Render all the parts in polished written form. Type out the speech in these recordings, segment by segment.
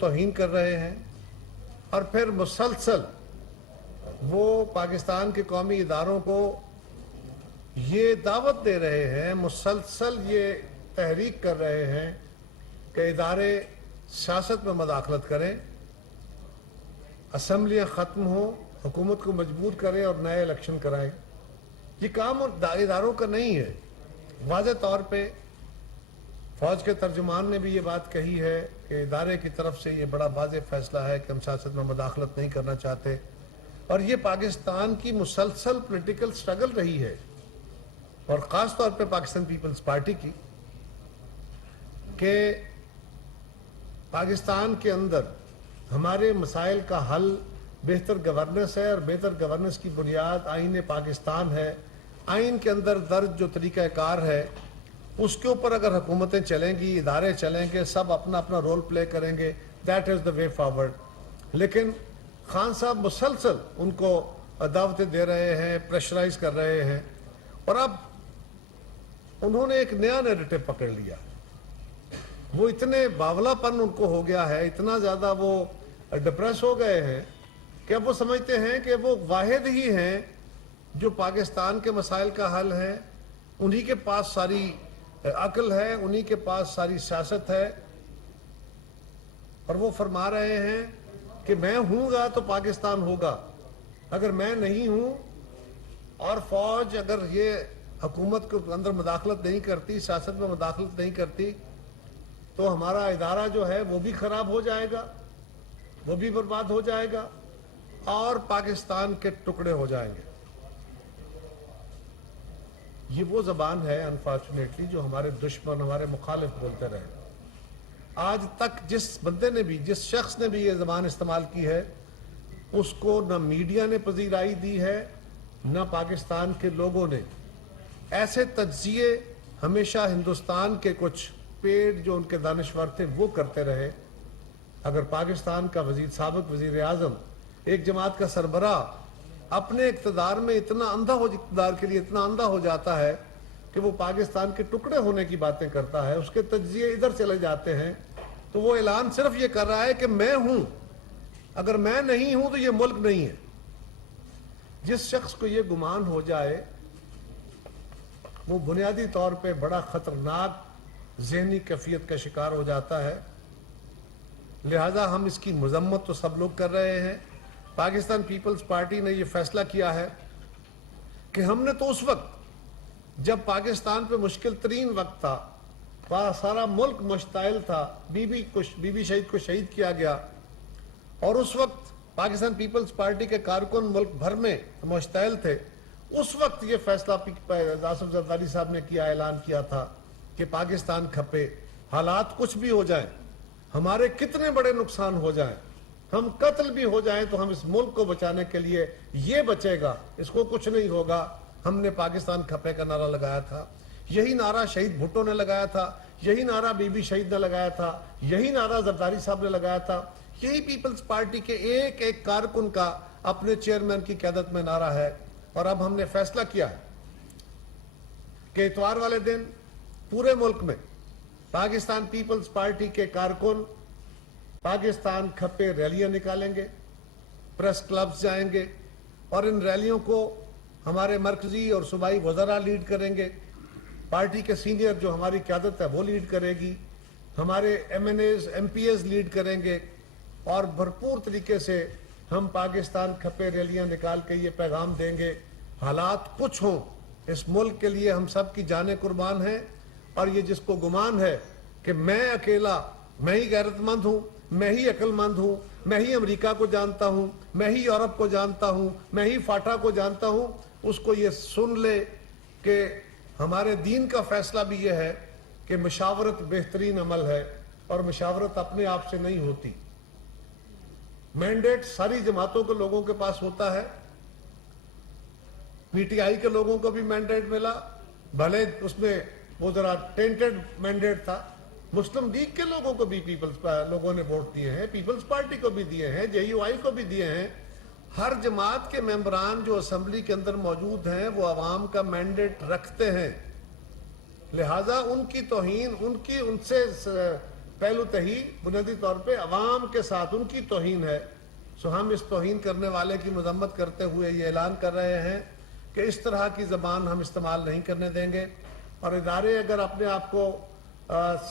توہین کر رہے ہیں اور پھر مسلسل وہ پاکستان کے قومی اداروں کو یہ دعوت دے رہے ہیں، مسلسل یہ تحریک کر رہے ہیں کہ ادارے سیاست میں مداخلت کریں، اسمبلیاں ختم ہوں، حکومت کو مجبور کریں اور نئے الیکشن کرائیں۔ یہ کام اداروں کا نہیں ہے۔ واضح طور پہ فوج کے ترجمان نے بھی یہ بات کہی ہے کہ ادارے کی طرف سے یہ بڑا واضح فیصلہ ہے کہ ہم سیاست میں مداخلت نہیں کرنا چاہتے، اور یہ پاکستان کی مسلسل پولیٹیکل سٹرگل رہی ہے، اور خاص طور پہ پاکستان پیپلز پارٹی کی، کہ پاکستان کے اندر ہمارے مسائل کا حل بہتر گورننس ہے، اور بہتر گورننس کی بنیاد آئین پاکستان ہے۔ آئین کے اندر درج جو طریقہ کار ہے اس کے اوپر اگر حکومتیں چلیں گی، ادارے چلیں گے، سب اپنا اپنا رول پلے کریں گے، that is the way forward. لیکن خان صاحب مسلسل ان کو دعوتیں دے رہے ہیں، پریشرائز کر رہے ہیں، اور اب انہوں نے ایک نیا نیریٹو پکڑ لیا۔ وہ اتنے باولا پن ان کو ہو گیا ہے، اتنا زیادہ وہ ڈپریس ہو گئے ہیں کہ اب وہ سمجھتے ہیں کہ وہ واحد ہی ہیں جو پاکستان کے مسائل کا حل ہے، انہی کے پاس ساری عقل ہے، انہی کے پاس ساری سیاست ہے، اور وہ فرما رہے ہیں کہ میں ہوں گا تو پاکستان ہوگا، اگر میں نہیں ہوں اور فوج اگر یہ حکومت کے اندر مداخلت نہیں کرتی، سیاست میں مداخلت نہیں کرتی، تو ہمارا ادارہ جو ہے وہ بھی خراب ہو جائے گا، وہ بھی برباد ہو جائے گا، اور پاکستان کے ٹکڑے ہو جائیں گے۔ یہ وہ زبان ہے انفارچونیٹلی جو ہمارے دشمن، ہمارے مخالف بولتے رہے۔ آج تک جس بندے نے بھی، جس شخص نے بھی یہ زبان استعمال کی ہے، اس کو نہ میڈیا نے پذیرائی دی ہے، نہ پاکستان کے لوگوں نے۔ ایسے تجزیے ہمیشہ ہندوستان کے کچھ پیڑ جو ان کے دانشور تھے وہ کرتے رہے۔ اگر پاکستان کا سابق وزیر اعظم، ایک جماعت کا سربراہ اپنے اقتدار میں اتنا اندھا اقتدار کے لیے اتنا اندھا ہو جاتا ہے کہ وہ پاکستان کے ٹکڑے ہونے کی باتیں کرتا ہے، اس کے تجزیے ادھر چلے جاتے ہیں، تو وہ اعلان صرف یہ کر رہا ہے کہ میں ہوں، اگر میں نہیں ہوں تو یہ ملک نہیں ہے۔ جس شخص کو یہ گمان ہو جائے وہ بنیادی طور پہ بڑا خطرناک ذہنی کیفیت کا شکار ہو جاتا ہے۔ لہذا ہم اس کی مذمت تو سب لوگ کر رہے ہیں۔ پاکستان پیپلز پارٹی نے یہ فیصلہ کیا ہے کہ ہم نے تو اس وقت جب پاکستان پہ مشکل ترین وقت تھا، سارا ملک مشتعل تھا، بی بی شہید کو شہید کیا گیا، اور اس وقت پاکستان پیپلز پارٹی کے کارکن ملک بھر میں مشتعل تھے، اس وقت یہ فیصلہ آصف زرداری صاحب نے کیا، اعلان کیا تھا کہ پاکستان کھپے، حالات کچھ بھی ہو جائیں، ہمارے کتنے بڑے نقصان ہو جائیں، ہم قتل بھی ہو جائیں تو ہم اس ملک کو بچانے کے لیے یہ بچے گا، اس کو کچھ نہیں ہوگا۔ ہم نے پاکستان کھپے کا نعرہ لگایا تھا، یہی نعرہ شہید بھٹو نے لگایا تھا، یہی نعرہ بی بی شہید نے لگایا تھا، یہی نعرہ زرداری صاحب نے لگایا تھا، یہی پیپلز پارٹی کے ایک ایک کارکن کا اپنے چیئرمین کی قیادت میں نعرہ ہے۔ اور اب ہم نے فیصلہ کیا ہے کہ اتوار والے دن پورے ملک میں پاکستان پیپلز پارٹی کے کارکن پاکستان کھپے ریلیاں نکالیں گے، پریس کلبز جائیں گے، اور ان ریلیوں کو ہمارے مرکزی اور صوبائی وزراء لیڈ کریں گے، پارٹی کے سینئر جو ہماری قیادت ہے وہ لیڈ کرے گی، ہمارے M N As M P As lead کریں گے، اور بھرپور طریقے سے ہم پاکستان کھپے ریلیاں نکال کے یہ پیغام دیں گے، حالات کچھ ہوں، اس ملک کے لیے ہم سب کی جانیں قربان ہیں، اور یہ جس کو گمان ہے کہ میں اکیلا، میں ہی غیرت مند ہوں، میں ہی عقل مند ہوں، میں ہی امریکہ کو جانتا ہوں، میں ہی یورپ کو جانتا ہوں، میں ہی فاٹا کو جانتا ہوں، اس کو یہ سن لے کہ ہمارے دین کا فیصلہ بھی یہ ہے کہ مشاورت بہترین عمل ہے، اور مشاورت اپنے آپ سے نہیں ہوتی۔ مینڈیٹ ساری جماعتوں کے لوگوں کے پاس ہوتا ہے، پی ٹی آئی کے لوگوں کو بھی مینڈیٹ ملا، بھلے اس میں وہ ذرا ٹینٹڈ مینڈیٹ تھا، مسلم لیگ کے لوگوں کو بھی لوگوں نے ووٹ دیے ہیں، پیپلز پارٹی کو بھی دیے ہیں، جے یو آئی کو بھی دیے ہیں۔ ہر جماعت کے ممبران جو اسمبلی کے اندر موجود ہیں وہ عوام کا مینڈیٹ رکھتے ہیں، لہٰذا ان کی توہین، ان سے پہلو تہی بنیادی طور پہ عوام کے ساتھ ان کی توہین ہے. سو ہم اس توہین کرنے والے کی مذمت کرتے ہوئے یہ اعلان کر رہے ہیں کہ اس طرح کی زبان ہم استعمال نہیں کرنے دیں گے. اور ادارے اگر اپنے آپ کو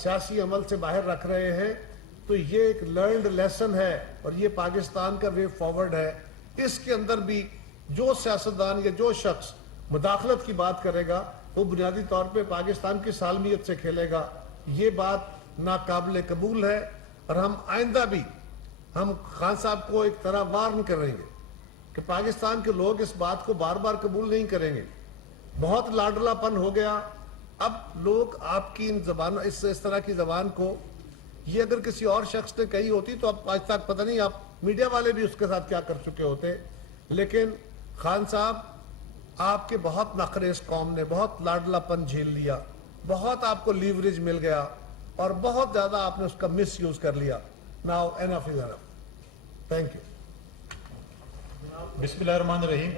سیاسی عمل سے باہر رکھ رہے ہیں تو یہ ایک لرنڈ لیسن ہے اور یہ پاکستان کا وے فارورڈ ہے. اس کے اندر بھی جو سیاستدان یا جو شخص مداخلت کی بات کرے گا وہ بنیادی طور پہ پاکستان کی سالمیت سے کھیلے گا. یہ بات ناقابل قبول ہے اور ہم آئندہ بھی ہم خان صاحب کو ایک طرح وارن کریں گے کہ پاکستان کے لوگ اس بات کو بار بار قبول نہیں کریں گے. بہت لاڈلا پن ہو گیا. اب لوگ آپ کی ان زبان اس طرح کی زبان کو یہ اگر کسی اور شخص نے کہی ہوتی تو اب آج تک پتہ نہیں آپ میڈیا والے بھی اس کے ساتھ کیا کر چکے ہوتے. لیکن خان صاحب آپ کے بہت نخرے اس قوم نے بہت لاڈلا پن جھیل لیا, بہت آپ کو لیوریج مل گیا اور بہت زیادہ آپ نے اس کا مس یوز کر لیا. Now enough is enough. Thank you. بسم اللہ الرحمن الرحیم.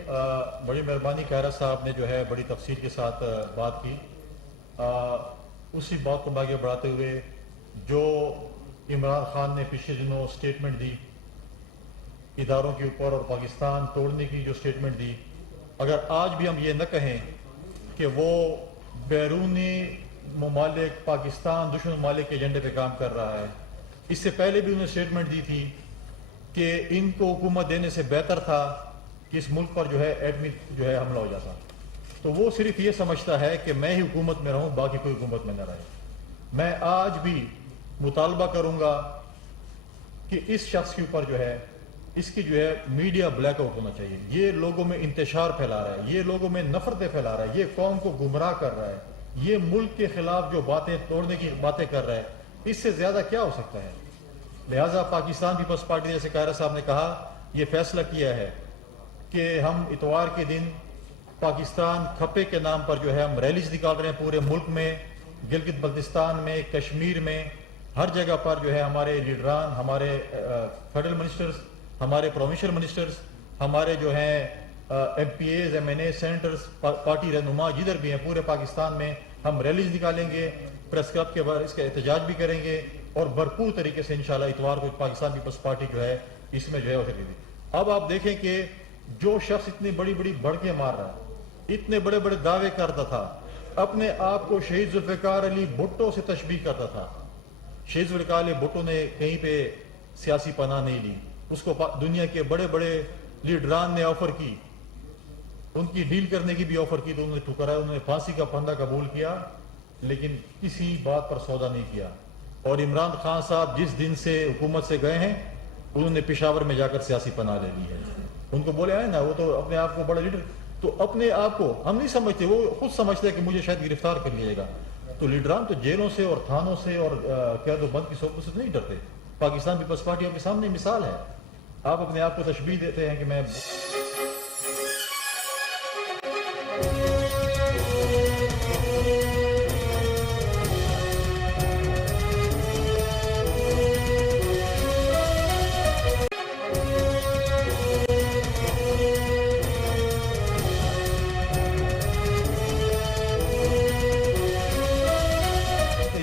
بڑی مہربانی قاہرہ صاحب نے جو ہے بڑی تفصیل کے ساتھ بات کی. اسی بات کو آگے بڑھاتے ہوئے جو عمران خان نے پچھلے دنوں سٹیٹمنٹ دی اداروں کے اوپر اور پاکستان توڑنے کی جو سٹیٹمنٹ دی, اگر آج بھی ہم یہ نہ کہیں کہ وہ بیرونی ممالک پاکستان دشمن ممالک کے ایجنڈے پہ کام کر رہا ہے, اس سے پہلے بھی انہوں نے سٹیٹمنٹ دی تھی کہ ان کو حکومت دینے سے بہتر تھا کہ اس ملک پر جو ہے ایٹمی جو ہے حملہ ہو جاتا. تو وہ صرف یہ سمجھتا ہے کہ میں ہی حکومت میں رہوں, باقی کوئی حکومت میں نہ رہے. میں آج بھی مطالبہ کروں گا کہ اس شخص کے اوپر جو ہے اس کی جو ہے میڈیا بلیک آؤٹ ہونا چاہیے. یہ لوگوں میں انتشار پھیلا رہا ہے, یہ لوگوں میں نفرتیں پھیلا رہا ہے, یہ قوم کو گمراہ کر رہا ہے, یہ ملک کے خلاف جو باتیں توڑنے کی باتیں کر رہا ہے. اس سے زیادہ کیا ہو سکتا ہے؟ لہٰذا پاکستان پیپلز پارٹی جیسے قاہرہ صاحب نے کہا یہ فیصلہ کیا ہے کہ ہم اتوار کے دن پاکستان کھپے کے نام پر جو ہے ہم ریلیز نکال رہے ہیں پورے ملک میں, گلگت بلتستان میں, کشمیر میں, ہر جگہ پر جو ہے ہمارے لیڈران, ہمارے فیڈرل منسٹرز, ہمارے پروونشل منسٹرز, ہمارے جو ہیں M P As, M N A, senators, party رہنما جدھر بھی ہیں پورے پاکستان میں ہم ریلیز نکالیں گے, پریس کلب کے بعد اس کا احتجاج بھی کریں گے اور بھرپور طریقے سے انشاءاللہ اتوار کو پاکستان پیپلز پارٹی جو ہے اس میں جو ہے اترے گی. اب آپ دیکھیں کہ جو شخص اتنی بڑی بڑی بڑکیں مار رہا ہے, اتنے بڑے بڑے دعوے کرتا تھا, اپنے آپ کو شہید ذوالفقار علی بھٹو سے تشبیہ کرتا تھا. شہید ذوالفقار علی بھٹو نے کہیں پہ سیاسی پناہ نہیں لی, اس کو دنیا کے بڑے بڑے لیڈران نے آفر کی, ان کی ڈیل کرنے کی بھی آفر کی تو انہوں نے ٹھکرایا, انہوں نے پھانسی کا پھندا قبول کیا لیکن کسی بات پر سودا نہیں کیا. اور عمران خان صاحب جس دن سے حکومت سے گئے ہیں انہوں نے پشاور میں جا کر سیاسی پناہ لے لی ہے. ان کو بولے آئے نا وہ تو اپنے آپ کو بڑا لیڈر, تو اپنے آپ کو ہم نہیں سمجھتے, وہ خود سمجھتے ہیں کہ مجھے شاید گرفتار کر لیا جائے گا. تو لیڈران تو جیلوں سے اور تھانوں سے اور قید و بند کی صحبت سے نہیں ڈرتے. پاکستان پیپلز پارٹی آپ کے سامنے مثال ہے. آپ اپنے آپ کو تشبیہ دیتے ہیں کہ میں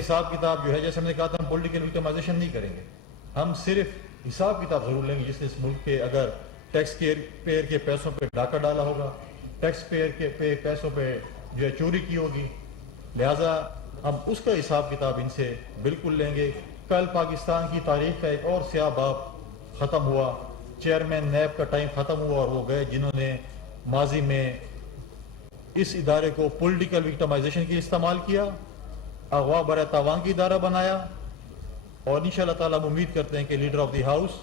حساب کتاب جو ہے جیسے ہم نے کہا تھا ہم پولیٹیکل وکٹمائزیشن نہیں کریں گے, ہم صرف حساب کتاب ضرور لیں گے. جس نے اس ملک کے اگر ٹیکس پیئر کے پیسوں پہ ڈاکہ ڈالا ہوگا, ٹیکس پیئر کے پیسوں پہ جو ہے چوری کی ہوگی, لہٰذا ہم اس کا حساب کتاب ان سے بالکل لیں گے. کل پاکستان کی تاریخ کا ایک اور سیاہ باب ختم ہوا, چیئرمین نیب کا ٹائم ختم ہوا اور وہ گئے جنہوں نے ماضی میں اس ادارے کو پولیٹیکل وکٹمائزیشن کے استعمال کیا, اغوا برائے تاوان کی ادارہ بنایا. اور انشاءاللہ تعالیٰ ہم امید کرتے ہیں کہ لیڈر آف دی ہاؤس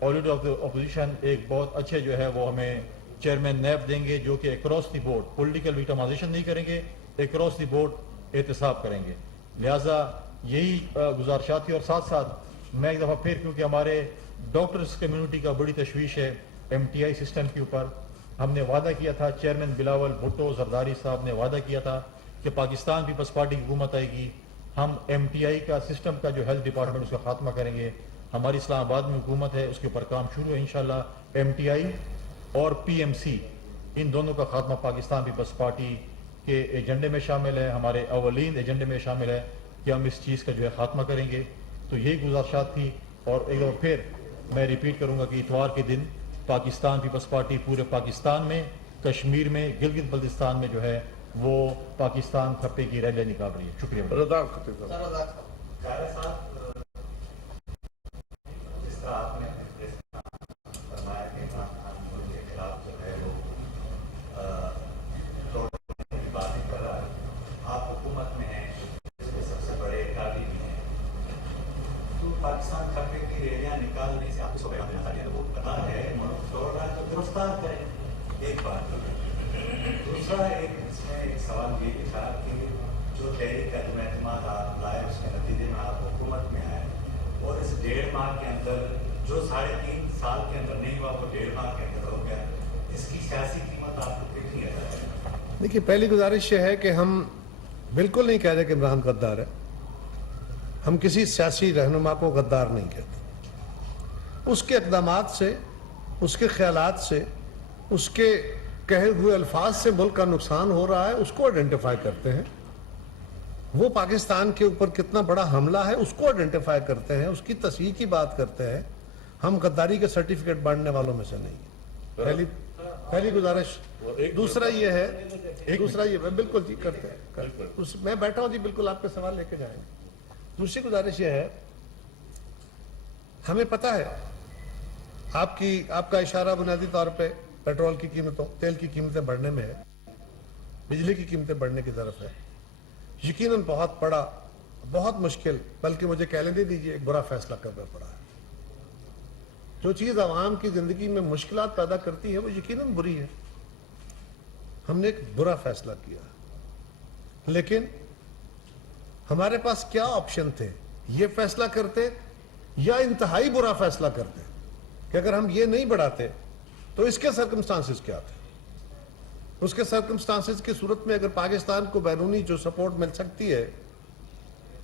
اور لیڈر آف دی اپوزیشن ایک بہت اچھے جو ہے وہ ہمیں چیئرمین نیب دیں گے جو کہ across the board political victimization نہیں کریں گے, اکراس دی بورڈ احتساب کریں گے. لہٰذا یہی گزارشات تھی. اور ساتھ ساتھ میں ایک دفعہ پھر, کیونکہ ہمارے ڈاکٹرز کمیونٹی کا بڑی تشویش ہے ایم ٹی آئی سسٹم کے اوپر, ہم نے وعدہ کیا تھا, چیئرمین بلاول بھٹو زرداری صاحب نے وعدہ کیا تھا کہ پاکستان پیپلز پارٹی کی حکومت آئے گی ہم ایم ٹی آئی کا سسٹم کا جو ہیلتھ ڈپارٹمنٹ اس کا خاتمہ کریں گے. ہماری اسلام آباد میں حکومت ہے, اس کے اوپر کام شروع ہے انشاءاللہ. ایم ٹی آئی اور پی ایم سی ان دونوں کا خاتمہ پاکستان پیپلز پارٹی کے ایجنڈے میں شامل ہے, ہمارے اولین ایجنڈے میں شامل ہے کہ ہم اس چیز کا جو ہے خاتمہ کریں گے. تو یہی گزارشات تھی. اور ایک دفعہ پھر میں ریپیٹ کروں گا کہ اتوار کے دن پاکستان پیپلز پارٹی پورے پاکستان میں، کشمیر میں، گلگت بلتستان میں جو ہے وہ پاکستان تھپے کی ریلیاں نکال رہی ہے. شکریہ. رضا خطیب صاحب. خیر صاحب، جس طرح آپ نے فرمایا کہ عمران خان ملک کے خلاف جو ہے وہ توڑنے کی باتیں کر رہا ہے، آپ حکومت میں ہیں، اس کے سب سے بڑے قاضی بھی ہیں، تو پاکستان خطے کی ریلیاں نکالنے سے آپ کو وہ پتا ہے ملک توڑ رہا ہے تو گرفتار کریں. ایک بات. دوسرا اس میں ایک سوال یہ بھی تھا کہ جو تحریک عدم اعتماد آپ لائے اس کے نتیجے میں آپ حکومت میں آئے، اور اس 1.5 ماہ کے اندر جو 3.5 سال کے اندر نہیں ہوا وہ 1.5 ماہ کے اندر ہو گیا، اس کی سیاسی قیمت آپ کو کتنی ادا ہے؟ دیکھیے، پہلی گزارش یہ ہے کہ ہم بالکل نہیں کہہ رہے کہ عمران غدار ہے. ہم کسی سیاسی رہنما کو غدار نہیں کہتے. اس کے اقدامات سے، اس کے خیالات سے، اس کے کہے ہوئے الفاظ سے ملک کا نقصان ہو رہا ہے، اس کو آئیڈینٹیفائی کرتے ہیں. وہ پاکستان کے اوپر کتنا بڑا حملہ ہے اس کو آئیڈینٹیفائی کرتے ہیں، اس کی تصحیح کی بات کرتے ہیں. ہم غداری کے سرٹیفکیٹ بانٹنے والوں میں سے نہیں ہیں. پہلی گزارش. دوسرا یہ ہے بالکل جی کرتے ہیں. میں بیٹھا ہوں جی، بالکل آپ کے سوال لے کے جائیں گے. دوسری گزارش یہ ہے، ہمیں پتہ ہے آپ کا اشارہ بنیادی طور پہ پیٹرول کی قیمتوں، تیل کی قیمتیں بڑھنے میں ہے، بجلی کی قیمتیں بڑھنے کی طرف ہے. یقیناً بہت بڑا، بہت مشکل، بلکہ مجھے کہنے دے دیجیے ایک برا فیصلہ کرنا پڑا ہے. جو چیز عوام کی زندگی میں مشکلات پیدا کرتی ہے وہ یقیناً بری ہے. ہم نے ایک برا فیصلہ کیا، لیکن ہمارے پاس کیا آپشن تھے؟ یہ فیصلہ کرتے یا انتہائی برا فیصلہ کرتے کہ اگر ہم یہ نہیں بڑھاتے تو اس کے سرکمسٹانسز کیا تھے. اس کے سرکمسٹانسز کی صورت میں اگر پاکستان کو بیرونی جو سپورٹ مل سکتی ہے،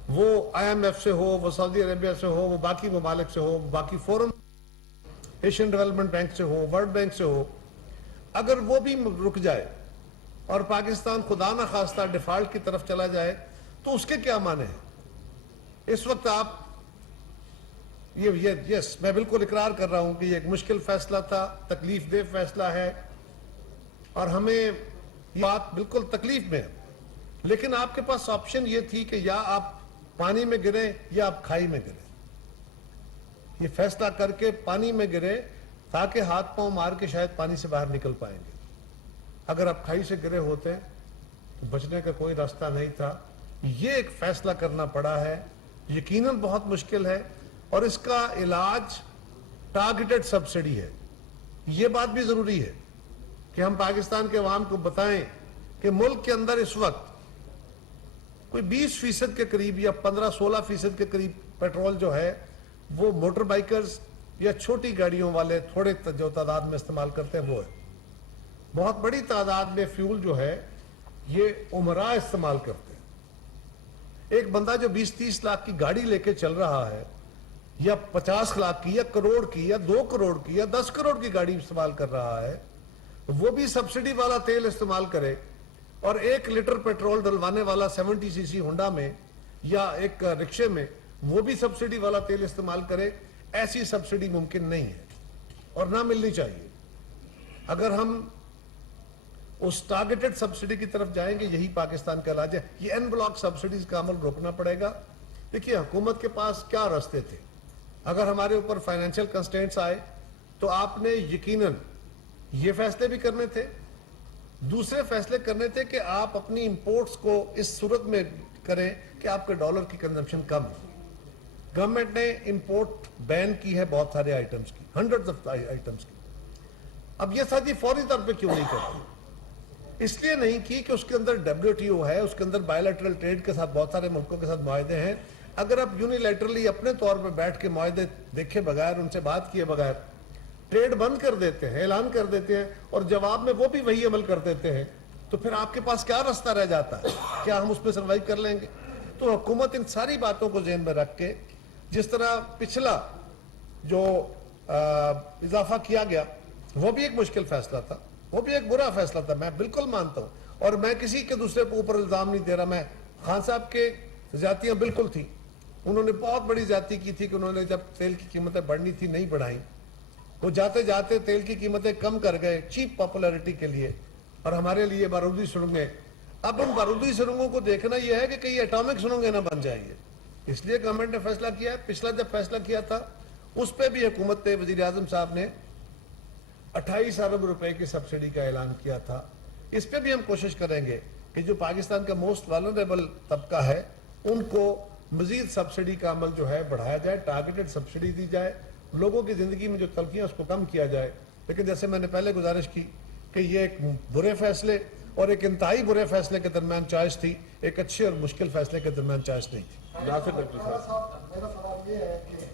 وہ IMF سے ہو، وہ سعودی عربیہ سے ہو، وہ باقی ممالک سے ہو، باقی فورن ایشین ڈیولپمنٹ بینک سے ہو، ورلڈ بینک سے ہو، اگر وہ بھی رک جائے اور پاکستان خدا نہ خواستہ ڈیفالٹ کی طرف چلا جائے تو اس کے کیا معنی ہیں؟ اس وقت آپ یس میں بالکل اقرار کر رہا ہوں کہ یہ ایک مشکل فیصلہ تھا، تکلیف دہ فیصلہ ہے، اور ہمیں یہ بات بالکل تکلیف میں ہے. لیکن آپ کے پاس آپشن یہ تھی کہ یا آپ پانی میں گریں یا آپ کھائی میں گریں. یہ فیصلہ کر کے پانی میں گرے تاکہ ہاتھ پاؤں مار کے شاید پانی سے باہر نکل پائیں گے. اگر آپ کھائی سے گرے ہوتے تو بچنے کا کوئی راستہ نہیں تھا. یہ ایک فیصلہ کرنا پڑا ہے، یقیناً بہت مشکل ہے، اور اس کا علاج ٹارگیٹڈ سبسڈی ہے. یہ بات بھی ضروری ہے کہ ہم پاکستان کے عوام کو بتائیں کہ ملک کے اندر اس وقت کوئی 20% کے قریب یا 15-16% کے قریب پیٹرول جو ہے وہ موٹر بائیکرز یا چھوٹی گاڑیوں والے تھوڑے جو تعداد میں استعمال کرتے ہیں وہ ہے. بہت بڑی تعداد میں فیول جو ہے یہ عمراء استعمال کرتے ہیں. ایک بندہ جو 20-30 لاکھ کی گاڑی لے کے چل رہا ہے، یا 50 لاکھ کی یا کروڑ کی یا 2 کروڑ کی یا 10 کروڑ کی گاڑی استعمال کر رہا ہے، وہ بھی سبسڈی والا تیل استعمال کرے، اور 1 لیٹر پیٹرول ڈلوانے والا 70 cc ہونڈا میں یا ایک رکشے میں وہ بھی سبسڈی والا تیل استعمال کرے. ایسی سبسڈی ممکن نہیں ہے اور نہ ملنی چاہیے. اگر ہم اس ٹارگیٹڈ سبسڈی کی طرف جائیں گے یہی پاکستان کا علاج ہے. یہ این بلاک سبسڈیز کا عمل روکنا پڑے گا. دیکھیے حکومت کے پاس کیا راستے تھے. اگر ہمارے اوپر فائنینشیل کنسٹرینٹس آئے تو آپ نے یقیناً یہ فیصلے بھی کرنے تھے. دوسرے فیصلے کرنے تھے کہ آپ اپنی امپورٹس کو اس صورت میں کریں کہ آپ کے ڈالر کی کنزمپشن کم ہے. گورنمنٹ نے امپورٹ بین کی ہے بہت سارے آئٹمز کی، ہنڈریڈز آف آئٹمز کی. اب یہ ساتھی فوری طور پہ کیوں نہیں کرتی؟ اس لیے نہیں کی کہ اس کے اندر WTO ہے، اس کے اندر بائیلیٹرل ٹریڈ کے ساتھ بہت سارے ملکوں کے ساتھ معاہدے ہیں. اگر آپ یونیلیٹرلی اپنے طور پہ بیٹھ کے معاہدے دیکھے بغیر، ان سے بات کیے بغیر ٹریڈ بند کر دیتے ہیں، اعلان کر دیتے ہیں، اور جواب میں وہ بھی وہی عمل کر دیتے ہیں، تو پھر آپ کے پاس کیا راستہ رہ جاتا ہے؟ کیا ہم اس پہ سروائیو کر لیں گے؟ تو حکومت ان ساری باتوں کو ذہن میں رکھ کے، جس طرح پچھلا جو اضافہ کیا گیا وہ بھی ایک مشکل فیصلہ تھا، وہ بھی ایک برا فیصلہ تھا، میں بالکل مانتا ہوں. اور میں کسی کے دوسرے کے اوپر الزام نہیں دے رہا. میں خان صاحب کے زیادتیاں بالکل تھی، انہوں نے بہت بڑی زیادتی کی تھی کہ انہوں نے جب تیل کی قیمتیں بڑھنی تھی نہیں بڑھائیں. وہ جاتے جاتے تیل کی قیمتیں کم کر گئے چیپ پاپولیرٹی کے لیے, اور ہمارے لیے بارودی سرنگیں. اب ان بارودی سرنگوں کو دیکھنا یہ ہے کہ کئی ایٹامک سرنگیں نہ بن جائیں گے, اس لیے گورنمنٹ نے فیصلہ کیا ہے. پچھلا جب فیصلہ کیا تھا اس پہ بھی حکومت نے, وزیر اعظم صاحب نے 28 ارب روپے کی سبسڈی کا اعلان کیا تھا. اس پہ بھی ہم کوشش کریں گے کہ جو پاکستان کا موسٹ والنریبل طبقہ ہے ان کو مزید سبسڈی کا عمل جو ہے بڑھایا جائے, ٹارگیٹڈ سبسڈی دی جائے, لوگوں کی زندگی میں جو تلخیاں اس کو کم کیا جائے. لیکن جیسے میں نے پہلے گزارش کی کہ یہ ایک برے فیصلے اور ایک انتہائی برے فیصلے کے درمیان چوائس تھی, ایک اچھے اور مشکل فیصلے کے درمیان چوائس نہیں تھی. ناصر ڈاکٹر صاحب, میرا سوال یہ ہے کہ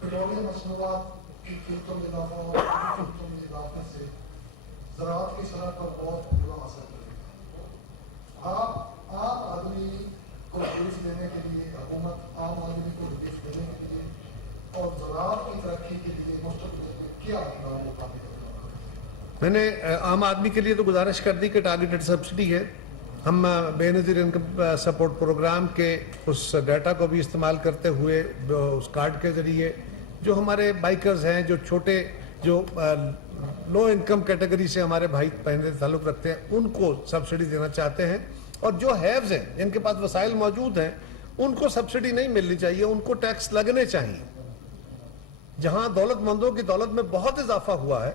پیٹرولیم مصنوعات کی قیمتوں میں اضافہ اور قیمتوں میں اضافے سے زراعت کی صنعت پر بہت برا اثر پڑے گا. آپ عام آدمی کو ریلیف دینے کے لیے, حکومت عام آدمی کو ریلیف دینے کے لیے اور زراعت کی ترقی کے لیے مستقبل کیا اقدام اٹھانے کا؟ میں نے عام آدمی کے لیے تو گزارش کر دی کہ ٹارگیٹڈ سبسڈی ہے. ہم بے نظیر انکم سپورٹ پروگرام کے اس ڈیٹا کو بھی استعمال کرتے ہوئے اس کارڈ کے ذریعے جو ہمارے بائکرز ہیں, جو چھوٹے, جو لو انکم کیٹیگری سے ہمارے بھائی بہنیں تعلق رکھتے ہیں, ان کو سبسڈی دینا چاہتے ہیں. اور جو ہیوز ہیں, جن کے پاس وسائل موجود ہیں, ان کو سبسڈی نہیں ملنی چاہیے, ان کو ٹیکس لگنے چاہیے. جہاں دولت مندوں کی دولت میں بہت اضافہ ہوا ہے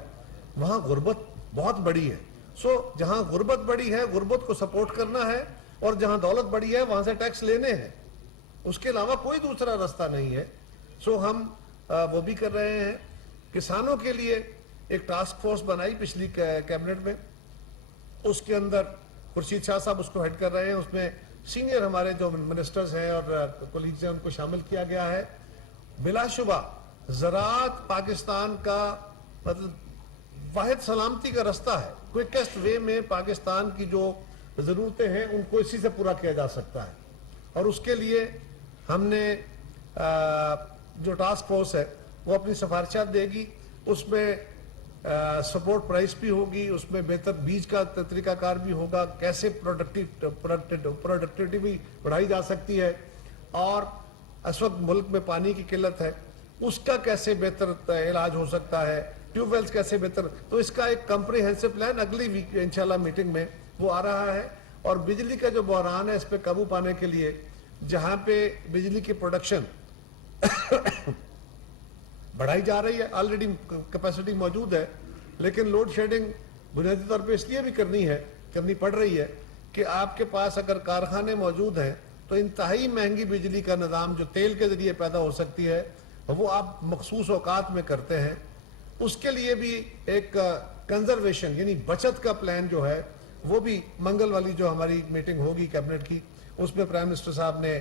وہاں غربت بہت بڑی ہے. جہاں غربت بڑی ہے غربت کو سپورٹ کرنا ہے, اور جہاں دولت بڑی ہے وہاں سے ٹیکس لینے ہیں, اس کے علاوہ کوئی دوسرا راستہ نہیں ہے. ہم وہ بھی کر رہے ہیں. کسانوں کے لیے ایک ٹاسک فورس بنائی پچھلی کیبنٹ میں, اس کے اندر خورشید شاہ صاحب اس کو ہیڈ کر رہے ہیں. اس میں سینئر ہمارے جو منسٹرز ہیں اور کولیگز ہیں ان کو شامل کیا گیا ہے. بلا شبہ زراعت پاکستان کا مطلب واحد سلامتی کا رستہ ہے. کوئکسٹ وے میں پاکستان کی جو ضرورتیں ہیں ان کو اسی سے پورا کیا جا سکتا ہے. اور اس کے لیے ہم نے جو ٹاسک فورس ہے وہ اپنی سفارشات دے گی. اس میں سپورٹ پرائس بھی ہوگی, اس میں بہتر بیج کا طریقہ کار بھی ہوگا, کیسے پروڈکٹیوٹی بھی بڑھائی جا سکتی ہے, اور اس وقت ملک میں پانی کی قلت ہے اس کا کیسے بہتر علاج ہو سکتا ہے, ٹیوب ویلز کیسے بہتر. تو اس کا ایک کمپریہنسو پلان اگلی ویک انشاءاللہ میٹنگ میں وہ آ رہا ہے. اور بجلی کا جو بحران ہے اس پہ قابو پانے کے لیے جہاں پہ بجلی کی پروڈکشن بڑھائی جا رہی ہے, آلریڈی کیپیسٹی موجود ہے, لیکن لوڈ شیڈنگ بنیادی طور پہ اس لیے بھی کرنی پڑ رہی ہے کہ آپ کے پاس اگر کارخانے موجود ہیں تو انتہائی مہنگی بجلی کا نظام جو تیل کے ذریعے پیدا ہو سکتی ہے وہ آپ مخصوص اوقات میں کرتے ہیں. اس کے لیے بھی ایک کنزرویشن یعنی بچت کا پلان جو ہے وہ بھی منگل والی جو ہماری میٹنگ ہوگی کیبنٹ کی اس میں پرائم منسٹر صاحب نے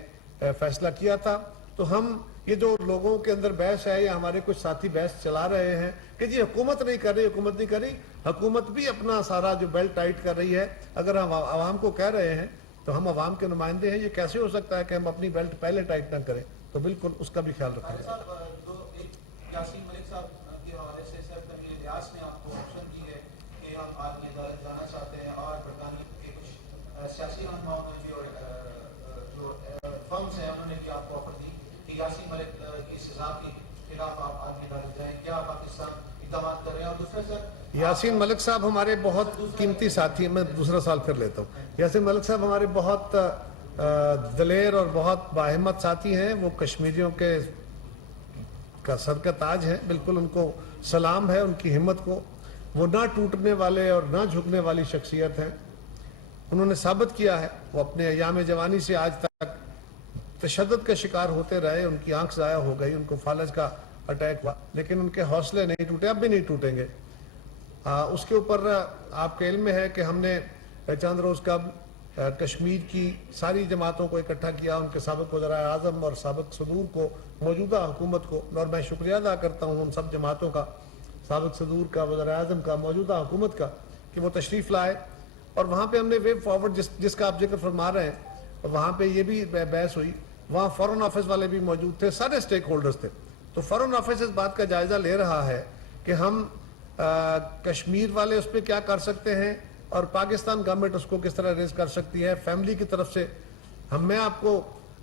فیصلہ کیا تھا. تو ہم یہ جو لوگوں کے اندر بحث ہے یا ہمارے کچھ ساتھی بحث چلا رہے ہیں کہ جی حکومت نہیں کر رہی, حکومت بھی اپنا سارا جو بیلٹ ٹائٹ کر رہی ہے. اگر ہم عوام کو کہہ رہے ہیں تو ہم عوام کے نمائندے ہیں, یہ کیسے ہو سکتا ہے کہ ہم اپنی بیلٹ پہلے ٹائٹ نہ کریں. تو بالکل اس کا بھی خیال رکھیں. یاسین ملک صاحب کے حوالے سے سر تمیر الیاس نے آپ کو آپشن دی ہے کہ آپ عالمی عدالت جانا چاہتے ہیں, اور برطانیہ کے کچھ سیاسی رہنماؤں نے جو فرمز ہیں انہوں نے بھی آپ کو آفر دی کہ یاسین ملک کی سزا کے خلاف آپ عالمی عدالت جائیں. کیا پاکستان اقدامات کر رہے ہیں؟ اور دوسرا سر یاسین ملک صاحب ہمارے بہت قیمتی ساتھی ہیں. میں دوسرا سال پھر لیتا ہوں. یاسین ملک صاحب ہمارے بہت دلیر اور بہت باہمت ساتھی ہیں. وہ کشمیریوں کے کا سر کا تاج ہے. بالکل ان کو سلام ہے ان کی ہمت کو. وہ نہ ٹوٹنے والے اور نہ جھکنے والی شخصیت ہیں. انہوں نے ثابت کیا ہے, وہ اپنے ایام جوانی سے آج تک تشدد کا شکار ہوتے رہے. ان کی آنکھ ضائع ہو گئی, ان کو فالج کا اٹیک ہوا, لیکن ان کے حوصلے نہیں ٹوٹے, اب بھی نہیں ٹوٹیں گے. اس کے اوپر آپ کے علم میں ہے کہ ہم نے چند روز قبل کشمیر کی ساری جماعتوں کو اکٹھا کیا, ان کے سابق وزرائے اعظم اور سابق صدور کو, موجودہ حکومت کو, اور میں شکریہ ادا کرتا ہوں ان سب جماعتوں کا, سابق صدور کا, وزرائے اعظم کا, موجودہ حکومت کا, کہ وہ تشریف لائے. اور وہاں پہ ہم نے وے فارورڈ جس کا آپ ذکر فرما رہے ہیں, وہاں پہ یہ بھی بحث ہوئی. وہاں فارن آفس والے بھی موجود تھے, سارے سٹیک ہولڈرز تھے. تو فارن آفس اس بات کا جائزہ لے رہا ہے کہ ہم کشمیر والے اس پہ کیا کر سکتے ہیں اور پاکستان گورنمنٹ اس کو کس طرح ریز کر سکتی ہے. فیملی کی طرف سے میں آپ کو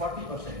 40%,